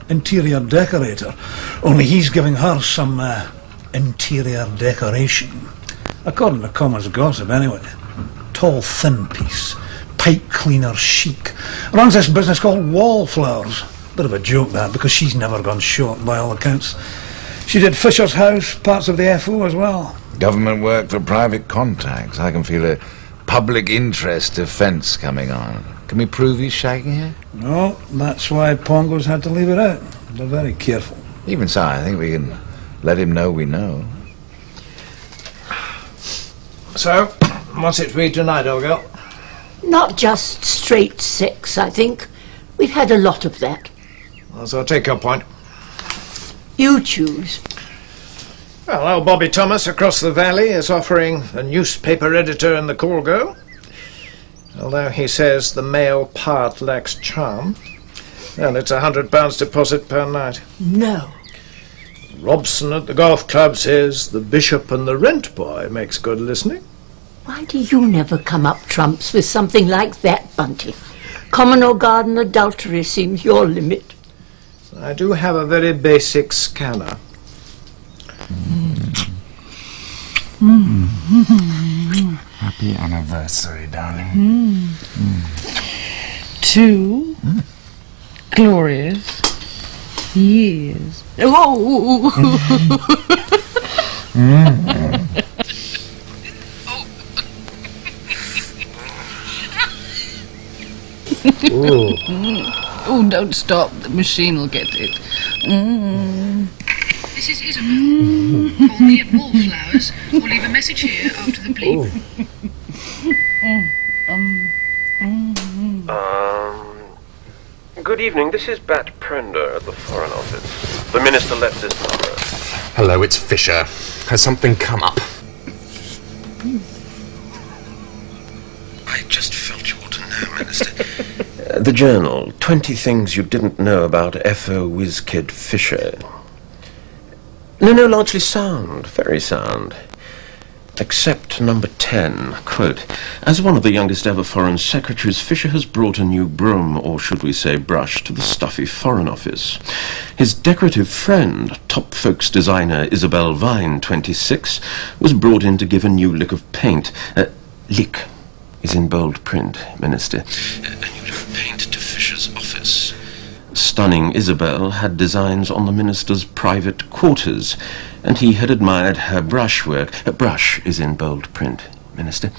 Interior decorator. Only he's giving her some, interior decoration. According to Commons gossip, anyway. Tall, thin piece. Pipe cleaner chic. Runs this business called Wallflowers. Bit of a joke, that, because she's never gone short, by all accounts. She did Fisher's house, parts of the F.O. as well. Government work for private contacts. I can feel a public interest defence coming on. Can we prove he's shagging here? No, that's why Pongo's had to leave it out. They're very careful. Even so, I think we can let him know we know. So, what's it to be tonight, old girl? Not just straight sex, I think. We've had a lot of that. Well, so I'll take your point. You choose. Well, old Bobby Thomas across the valley is offering a newspaper editor in the call girl. Although he says the male part lacks charm. And it's £100 deposit per night. No. Robson at the golf club says the bishop and the rent boy makes good listening. Why do you never come up trumps with something like that, Bunty? Common or garden adultery seems your limit. I do have a very basic scanner. Happy anniversary, darling. 2 glorious years. Oh! Oh, don't stop. The machine will get it. This is Isabel. Call me at Wallflowers or leave a message here after the bleep. Good evening. This is Bat Prender at the Foreign Office. The Minister left this number. Hello, it's Fisher. Has something come up? I just felt you ought to know, Minister. The Journal. 20 things you didn't know about F.O. Whiz-Kid Fisher. No, largely sound. Very sound. Except number 10, quote, as one of the youngest ever Foreign Secretaries, Fisher has brought a new broom, or should we say brush, to the stuffy Foreign Office. His decorative friend, top folks designer Isabel Vine, 26, was brought in to give a new lick of paint. Lick is in bold print, Minister. A new lick of paint to Fisher's office. Stunning Isabel had designs on the Minister's private quarters, and he had admired her brushwork. Brush is in bold print, Minister.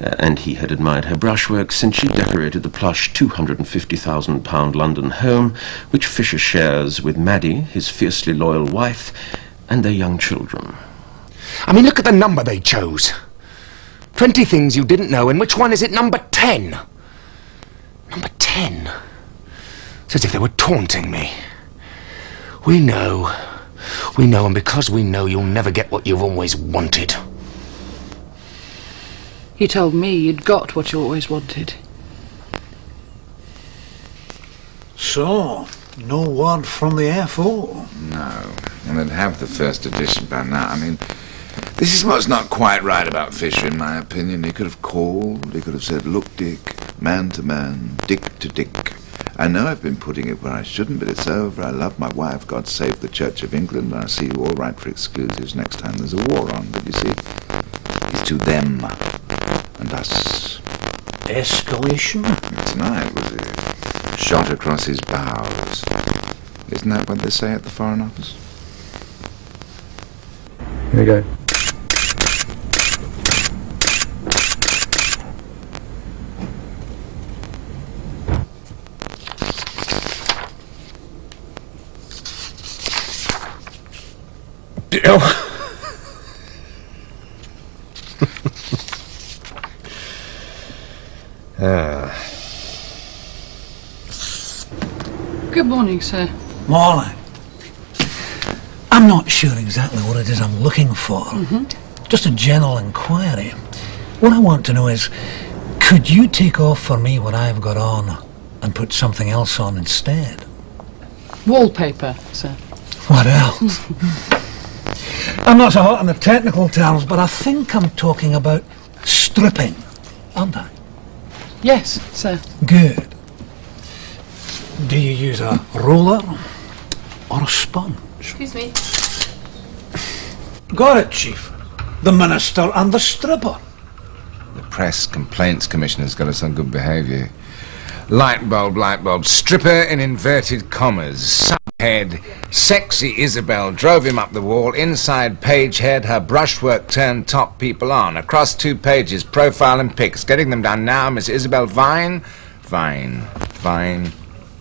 And he had admired her brushwork since she decorated the plush £250,000 London home, which Fisher shares with Maddie, his fiercely loyal wife, and their young children. I mean, look at the number they chose. 20 things you didn't know, and which one is it number 10? Number 10? It's as if they were taunting me. We know, and because we know, you'll never get what you've always wanted. You told me you'd got what you always wanted. So, no word from the F.O.? No, and they'd have the first edition by now. I mean, this is what's not quite right about Fisher, in my opinion. He could have called, he could have said, look, Dick, man to man, dick to dick. I know I've been putting it where I shouldn't, but it's over. I love my wife. God save the Church of England. And I see you all right for exclusives next time there's a war on. But you see, it's to them and us. Escalation? Tonight, was it? Shot across his bows. Isn't that what they say at the Foreign Office? Here we go. Good morning, sir. Morning. I'm not sure exactly what it is I'm looking for. Just a general inquiry. What I want to know is, could you take off for me what I've got on and put something else on instead? Wallpaper, sir. What else? I'm not so hot on the technical terms, but I think I'm talking about stripping, aren't I? Yes, sir. Good. Do you use a roller or a sponge? Excuse me. Got it, Chief. The Minister and the stripper. The Press Complaints Commissioner's got us on good behaviour. Light bulb, stripper in inverted commas, subhead, sexy Isabel drove him up the wall, inside page head, her brushwork turned top people on, across 2 pages, profile and pics, getting them done now, Miss Isabel Vine.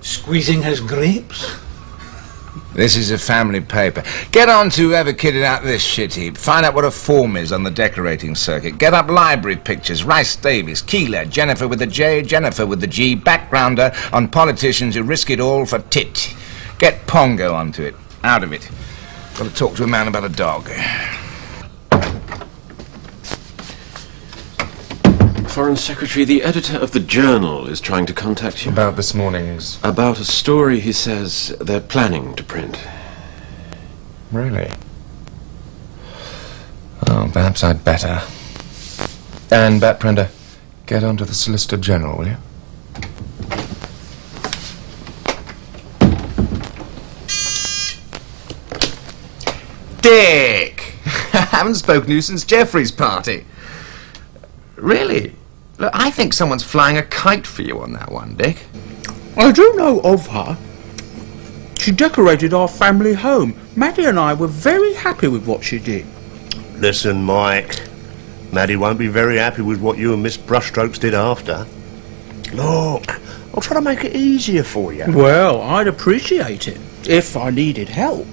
Squeezing his grapes? This is a family paper. Get on to whoever kitted out this shit heap. Find out what a form is on the decorating circuit. Get up library pictures. Rice Davies, Keeler, Jennifer with the J, Jennifer with the G, backgrounder on politicians who risk it all for tit. Get Pongo onto it. Out of it. Got to talk to a man about a dog. Foreign Secretary, the editor of the Journal is trying to contact you. About this morning's... About a story he says they're planning to print. Really? Oh, perhaps I'd better. And, Bat Prender, get on to the Solicitor General, will you? Dick! I haven't spoken to you since Jeffrey's party. Really? Look, I think someone's flying a kite for you on that one, Dick. I do know of her. She decorated our family home. Maddie and I were very happy with what she did. Listen, Mike. Maddie won't be very happy with what you and Miss Brushstrokes did after. Look, I'll try to make it easier for you. Well, I'd appreciate it if I needed help.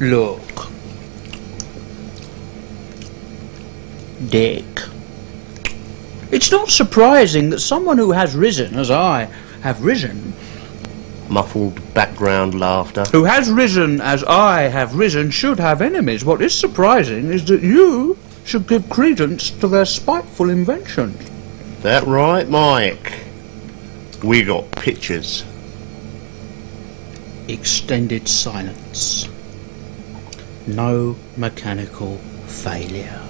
Look. Dick. It's not surprising that someone who has risen, as I have risen... Muffled background laughter. Who has risen as I have risen should have enemies. What is surprising is that you should give credence to their spiteful inventions. That right, Mike? We got pictures. Extended silence. No mechanical failure.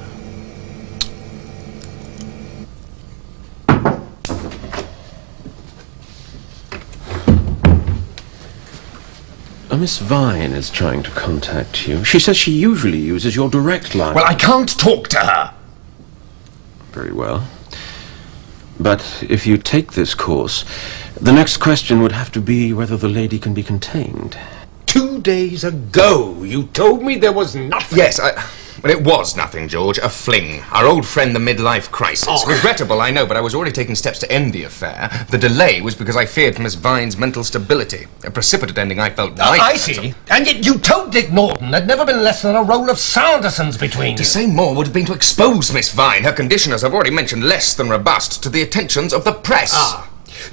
Miss Vine is trying to contact you. She says she usually uses your direct line. Well, I can't talk to her. Very well. But if you take this course, the next question would have to be whether the lady can be contained. 2 days ago, you told me there was nothing. Yes, well, it was nothing, George. A fling. Our old friend, the midlife crisis. Oh. Regrettable, I know, but I was already taking steps to end the affair. The delay was because I feared for Miss Vine's mental stability. A precipitate ending I felt right. I see. And yet you told Dick Norton there'd never been less than a roll of Sandersons between you. To say more would have been to expose Miss Vine. Her condition, as I've already mentioned, less than robust to the attentions of the press. Ah.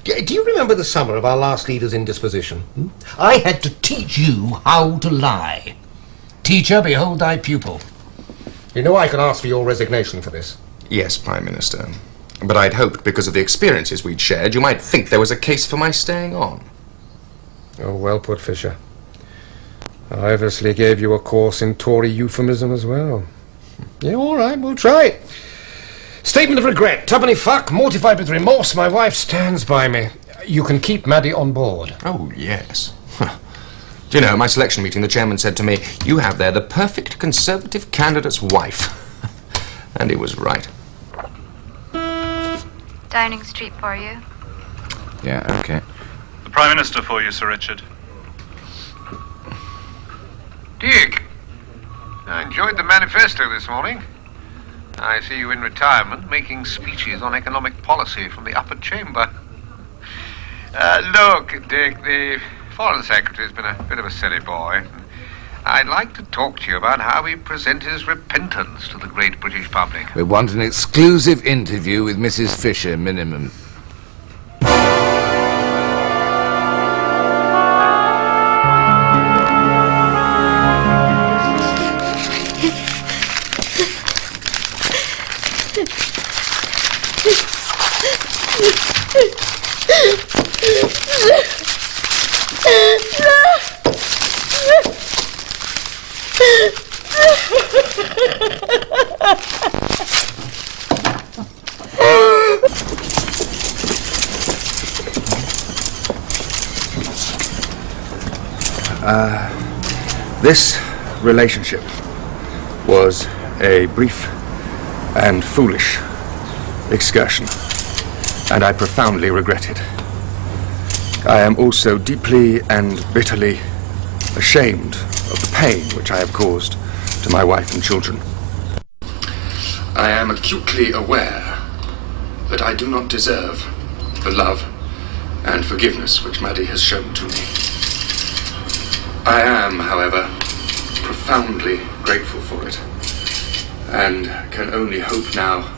Do you remember the summer of our last leader's indisposition? I had to teach you how to lie. Teacher, behold thy pupil. You know I can ask for your resignation for this. Yes, Prime Minister. But I'd hoped, because of the experiences we'd shared, you might think there was a case for my staying on. Oh, well put, Fisher. I obviously gave you a course in Tory euphemism as well. Yeah, all right, we'll try it. Statement of regret. Tuppenny fuck, mortified with remorse, my wife stands by me. You can keep Maddie on board. Oh, yes. Do you know, at my selection meeting, the chairman said to me, "You have there the perfect Conservative candidate's wife." And he was right. Downing Street for you. Yeah, okay. The Prime Minister for you, Sir Richard. Dick, I enjoyed the manifesto this morning. I see you in retirement, making speeches on economic policy from the upper chamber. Look, Dick, the Foreign Secretary's been a bit of a silly boy. I'd like to talk to you about how he presents his repentance to the great British public. We want an exclusive interview with Mrs. Fisher, minimum. This relationship was a brief and foolish excursion, and I profoundly regret it. I am also deeply and bitterly ashamed of the pain which I have caused to my wife and children. I am acutely aware that I do not deserve the love and forgiveness which Maddie has shown to me. I am, however, profoundly grateful for it, and can only hope now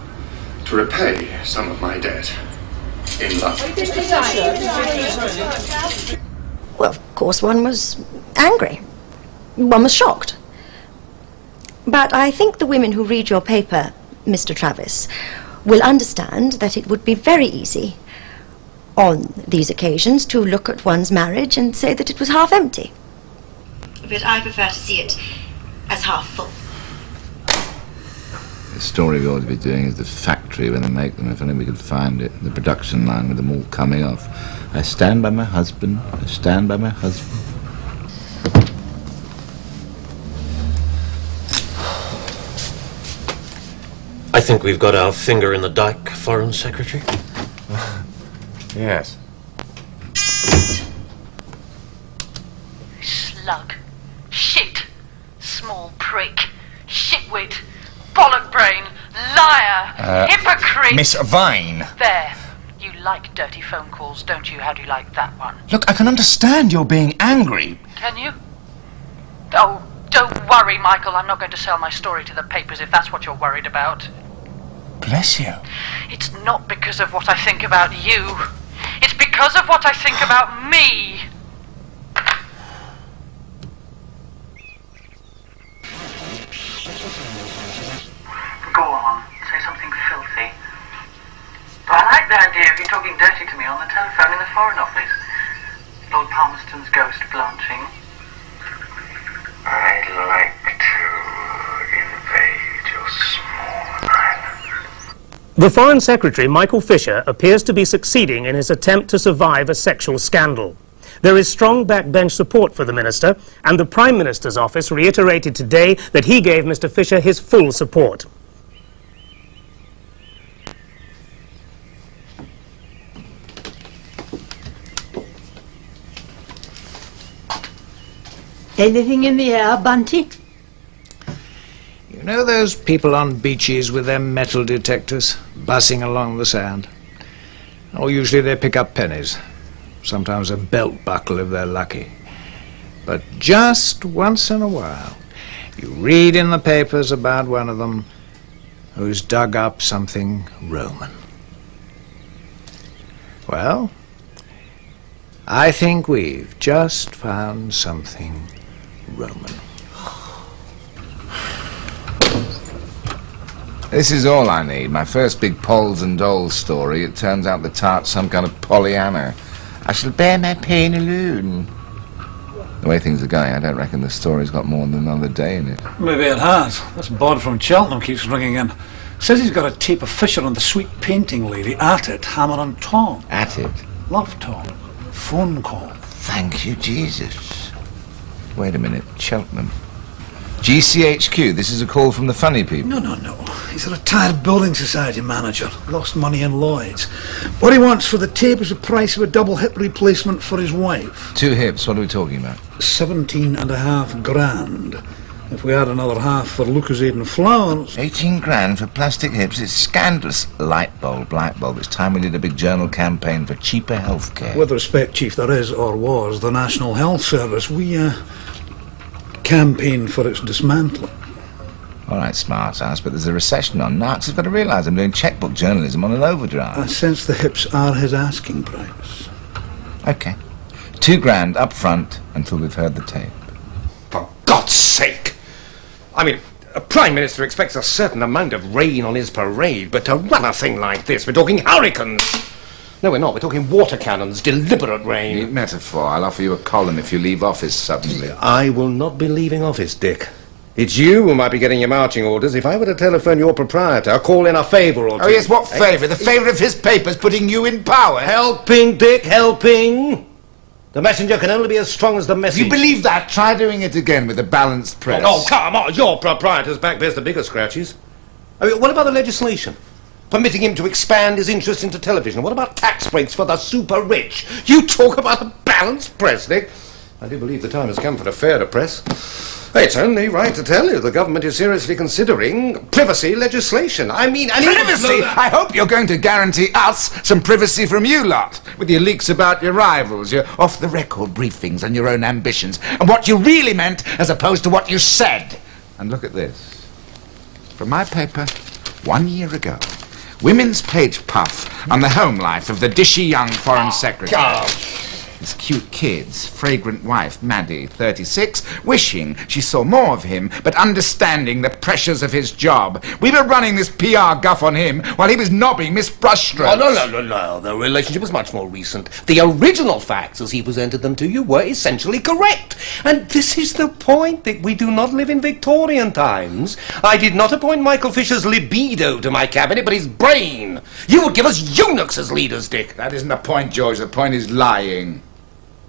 to repay some of my debt in love. Well, of course, one was angry. One was shocked. But I think the women who read your paper, Mr. Travis, will understand that it would be very easy on these occasions to look at one's marriage and say that it was half empty. But I prefer to see it as half full. The story we ought to be doing is the factory when they make them, if only we could find it. The production line with them all coming off. I stand by my husband, I stand by my husband. I think we've got our finger in the dike, Foreign Secretary. Yes. Slug. Shit. Small prick. Shitwit. Bollock brain. Liar. Hypocrite. Miss Vine. There. You like dirty phone calls, don't you? How do you like that one? Look, I can understand you're being angry. Can you? Oh, don't worry, Michael. I'm not going to sell my story to the papers if that's what you're worried about. Bless you. It's not because of what I think about you. It's because of what I think about me. Go on, say something filthy. But I like the idea of you talking dirty to me on the telephone in the Foreign Office. Lord Palmerston's ghost blanching. I'd like to invade your small island. The Foreign Secretary, Michael Fisher, appears to be succeeding in his attempt to survive a sexual scandal. There is strong backbench support for the minister, and the Prime Minister's office reiterated today that he gave Mr. Fisher his full support. Anything in the air, Bunty? You know those people on beaches with their metal detectors, buzzing along the sand? Oh, usually they pick up pennies. Sometimes a belt buckle if they're lucky. But just once in a while, you read in the papers about one of them who's dug up something Roman. Well, I think we've just found something Roman. This is all I need. My first big Poles and Doles story. It turns out the tart's some kind of Pollyanna. I shall bear my pain alone. The way things are going, I don't reckon the story's got more than another day in it. Maybe it has. This bod from Cheltenham keeps ringing in. Says he's got a tape of Fisher and the sweet painting lady at it, hammer and tong. At it? Love talk. Phone call. Thank you, Jesus. Wait a minute, Cheltenham. GCHQ, this is a call from the funny people. No. He's a retired building society manager. Lost money in Lloyd's. What he wants for the tape is the price of a double hip replacement for his wife. 2 hips, what are we talking about? 17.5 grand. If we had another half for Lucozade and flowers... 18 grand for plastic hips, it's scandalous. Light bulb. It's time we did a big journal campaign for cheaper healthcare. With respect, Chief, there is, or was, the National Health Service. We, campaign for its dismantling. All right, smart ass, but there's a recession on. Narcs has got to realise I'm doing checkbook journalism on an overdrive. I sense the hips are his asking price. OK. 2 grand up front until we've heard the tape. For God's sake! I mean, a Prime Minister expects a certain amount of rain on his parade, but to run a thing like this, we're talking hurricanes! No, we're not. We're talking water cannons, deliberate rain. Neat metaphor. I'll offer you a column if you leave office suddenly. I will not be leaving office, Dick. It's you who might be getting your marching orders. If I were to telephone your proprietor, call in a favour or two. Oh, yes, what favour? The favour of his papers putting you in power? Helping, Dick, helping. The messenger can only be as strong as the message. You believe that? Try doing it again with a balanced press. Oh, come on. Your proprietor's back bears the bigger scratches. I mean, what about the legislation? Permitting him to expand his interest into television. What about tax breaks for the super rich? You talk about a balanced press, Dick. I do believe the time has come for a fairer press. It's only right to tell you the government is seriously considering privacy legislation. I mean... Privacy? I hope you're going to guarantee us some privacy from you lot, with your leaks about your rivals, your off-the-record briefings and your own ambitions, and what you really meant as opposed to what you said. And look at this. From my paper, 1 year ago. Women's page puff on the home life of the dishy young Foreign Secretary. His cute kids, fragrant wife, Maddie, 36, wishing she saw more of him, but understanding the pressures of his job. We were running this PR guff on him while he was knobbing Miss Brushstroke. Oh, no. The relationship was much more recent. The original facts, as he presented them to you, were essentially correct. And this is the point, that we do not live in Victorian times. I did not appoint Michael Fisher's libido to my cabinet, but his brain. You would give us eunuchs as leaders, Dick. That isn't the point, George. The point is lying.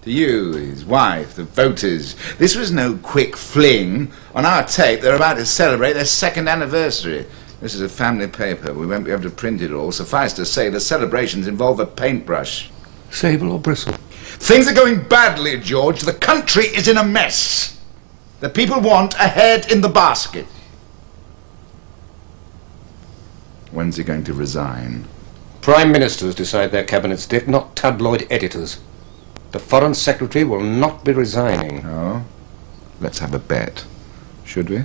To you, his wife, the voters. This was no quick fling. On our tape, they're about to celebrate their 2nd anniversary. This is a family paper. We won't be able to print it all. Suffice to say, the celebrations involve a paintbrush. Sable or bristle? Things are going badly, George. The country is in a mess. The people want a head in the basket. When's he going to resign? Prime Ministers decide their cabinets, Dick, not tabloid editors. The Foreign Secretary will not be resigning. Oh? Let's have a bet. Should we?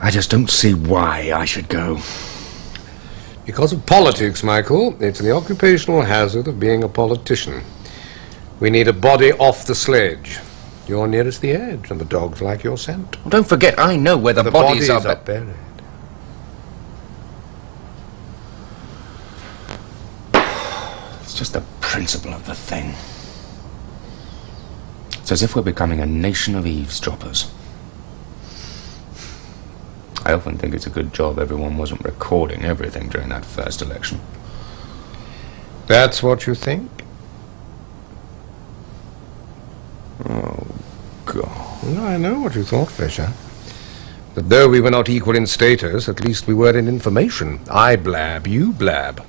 I just don't see why I should go. Because of politics, Michael. It's the occupational hazard of being a politician. We need a body off the sledge. You're nearest the edge, and the dogs like your scent. Well, don't forget, I know where the bodies are buried. It's just the principle of the thing. It's as if we're becoming a nation of eavesdroppers. I often think it's a good job everyone wasn't recording everything during that first election. That's what you think? Oh, God. Well, I know what you thought, Fisher. That though we were not equal in status, at least we were in information. I blab, you blab.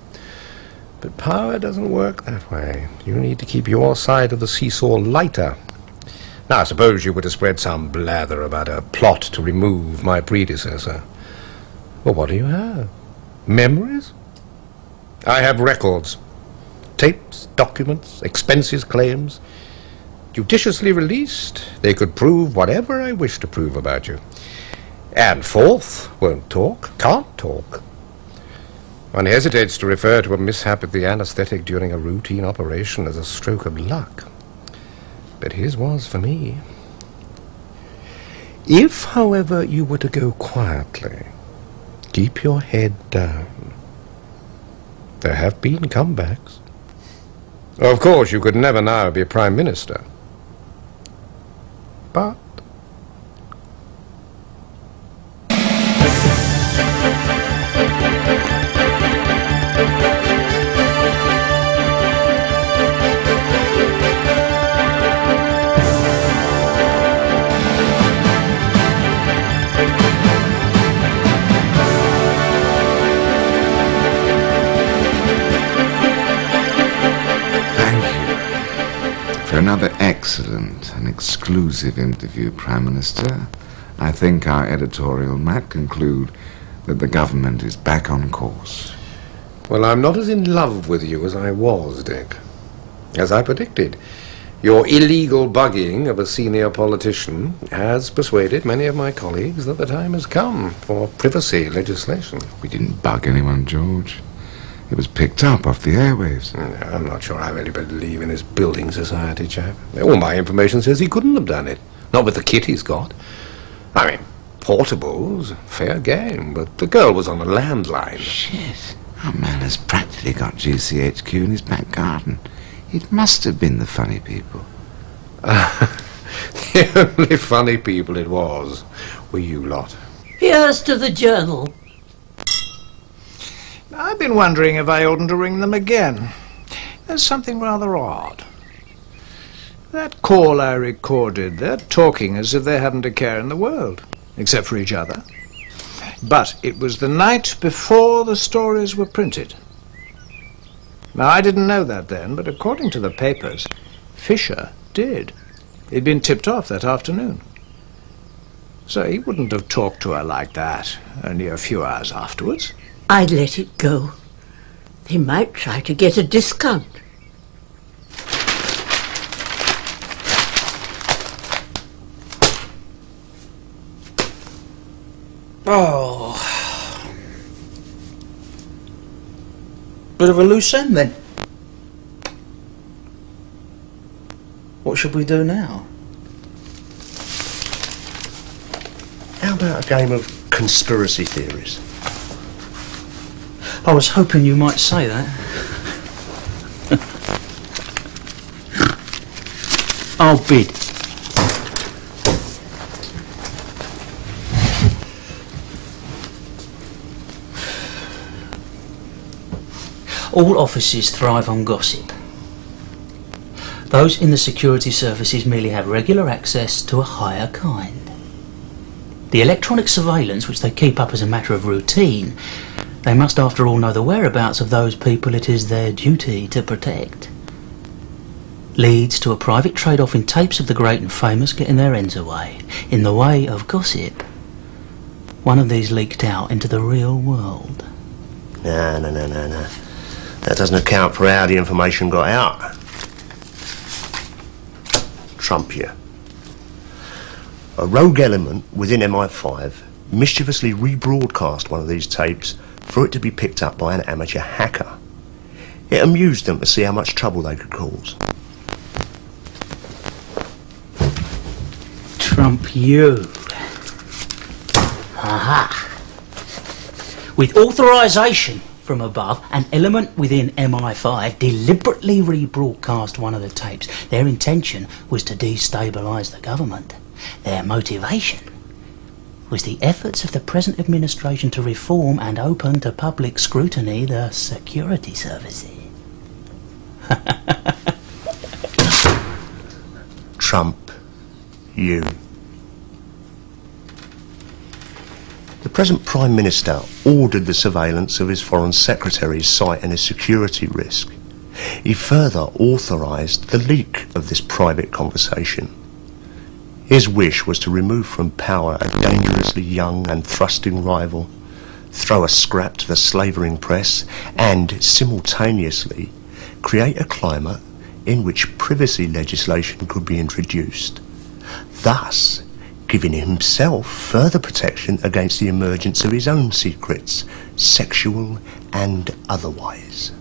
But power doesn't work that way. You need to keep your side of the seesaw lighter. Now, suppose you were to spread some blather about a plot to remove my predecessor. Well, what do you have? Memories? I have records. Tapes, documents, expenses, claims. Judiciously released, they could prove whatever I wish to prove about you. And fourth, won't talk, can't talk. One hesitates to refer to a mishap of the anesthetic during a routine operation as a stroke of luck. But his was for me. If, however, you were to go quietly, keep your head down. There have been comebacks. Of course, you could never now be Prime Minister. But another excellent and exclusive interview, Prime Minister. I think our editorial might conclude that the government is back on course. Well, I'm not as in love with you as I was, Dick. As I predicted, your illegal bugging of a senior politician has persuaded many of my colleagues that the time has come for privacy legislation. We didn't bug anyone, George. It was picked up off the airwaves. No, I'm not sure I really believe in this building society chap. All my information says he couldn't have done it. Not with the kit he's got. I mean, portables, fair game, but the girl was on a landline. Shit. Our man has practically got GCHQ in his back garden. It must have been the funny people. The only funny people it was were you lot. Here's to the Journal. I've been wondering if I oughtn't to ring them again. There's something rather odd. That call I recorded, they're talking as if they hadn't a care in the world, except for each other. But it was the night before the stories were printed. Now, I didn't know that then, but according to the papers, Fisher did. He'd been tipped off that afternoon. So he wouldn't have talked to her like that only a few hours afterwards. I'd let it go. They might try to get a discount. Oh. Bit of a loose end then. What should we do now? How about a game of conspiracy theories? I was hoping you might say that. I'll bid. All offices thrive on gossip. Those in the security services merely have regular access to a higher kind. The electronic surveillance, which they keep up as a matter of routine, they must after all know the whereabouts of those people it is their duty to protect. Leads to a private trade-off in tapes of the great and famous getting their ends away. In the way of gossip, one of these leaked out into the real world. No. That doesn't account for how the information got out. Trump here. A rogue element within MI5 mischievously rebroadcast one of these tapes for it to be picked up by an amateur hacker. It amused them to see how much trouble they could cause. Trump you. Aha. With authorization from above, an element within MI5 deliberately rebroadcast one of the tapes. Their intention was to destabilise the government. Their motivation was the efforts of the present administration to reform and open to public scrutiny the security services. Trump, you. The present Prime Minister ordered the surveillance of his Foreign Secretary's site and his security risk. He further authorised the leak of this private conversation. His wish was to remove from power a dangerously young and thrusting rival, throw a scrap to the slavering press, and simultaneously create a climate in which privacy legislation could be introduced, thus giving himself further protection against the emergence of his own secrets, sexual and otherwise.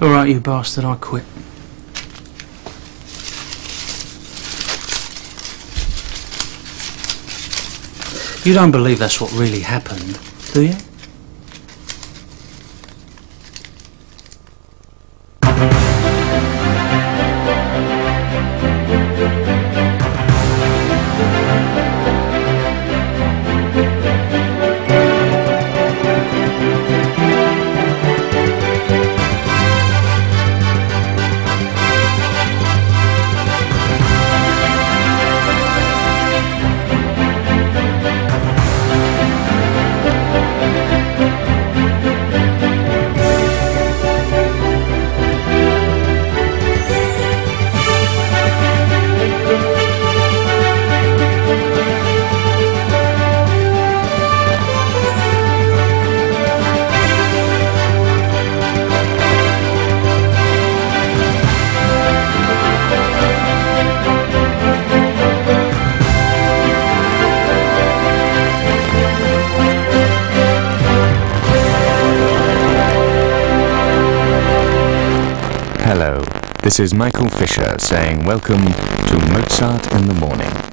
All right, you bastard, I quit. You don't believe that's what really happened, do you? This is Michael Fisher saying welcome to Mozart in the Morning.